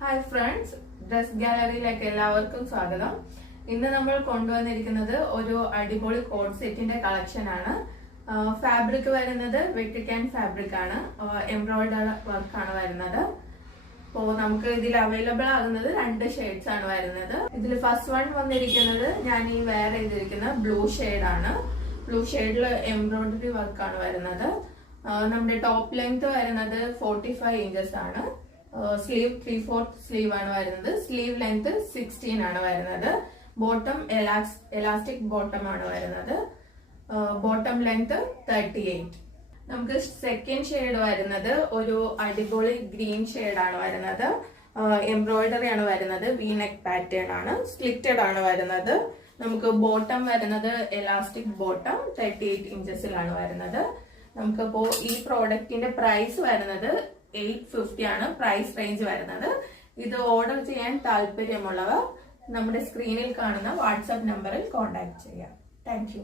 Hi friends, dress ഗാലറിയിലേക്ക് എല്ലാവർക്കും സ്വാഗതം. ഇന്ന് നമ്മൾ കൊണ്ടുവന്നിരിക്കുന്നത് ഒരു അടിപൊളി കോഡ് സെറ്റിന്റെ കളക്ഷൻ ആണ്. ഫാബ്രിക് വരുന്നത് വെട്ടിക്കാൻ ഫാബ്രിക് ആണ്, എംബ്രോയിഡറി വർക്ക് ആണ് വരുന്നത്. അപ്പോൾ നമുക്ക് ഇതിൽ അവൈലബിൾ ആകുന്നത് 2 ഷെയ്ഡ്സ് ആണ് വരുന്നത്. ഇതിൽ ഫസ്റ്റ് വൺ വന്നിരിക്കുന്നത് ഞാൻ ഈ വെയർ ചെയ്തിരിക്കുന്ന ബ്ലൂ ഷെയ്ഡ് ആണ്. ബ്ലൂ ഷെയ്ഡിൽ എംബ്രോയിഡറി വർക്ക് ആണ് വരുന്നത്. നമ്മുടെ ടോപ്പ് ലെങ്ത് വരുന്നത് 45 ഇഞ്ചസ് ആണ്. സ്ലീവ് 3/4 സ്ലീവ് ആണ് വരുന്നത്. സ്ലീവ് ലെങ്ത് 16 ആണ് വരുന്നത്. ബോട്ടം എലാസ്റ്റിക് ബോട്ടം ആണ് വരുന്നത്. Bottom length 38. നമുക്ക് സെക്കൻഡ് ഷെയ്ഡ് വരുന്നത് ഒരു അടിപൊളി ഗ്രീൻ ഷെയ്ഡ് ആണ് വരുന്നത്. എംബ്രോയിഡറി ആണ് വരുന്നത്. വി നെക്ക് പാറ്റേൺ ആണ്, സ്ലിറ്റഡ് ആണ് വരുന്നത്. നമുക്ക് ബോട്ടം വരുന്നത് എലാസ്റ്റിക് ബോട്ടം 38 ഇഞ്ചസിലാണ് വരുന്നത്. നമുക്കിപ്പോ ഈ പ്രോഡക്റ്റിന്റെ പ്രൈസ് വരുന്നത് 850 ആണ് പ്രൈസ് റേഞ്ച് വരുന്നത്. ഇത് ഓർഡർ ചെയ്യാൻ താല്പര്യമുള്ളവർ നമ്മുടെ സ്ക്രീനിൽ കാണുന്ന വാട്സാപ്പ് നമ്പറിൽ കോൺടാക്ട് ചെയ്യാം. Thank you.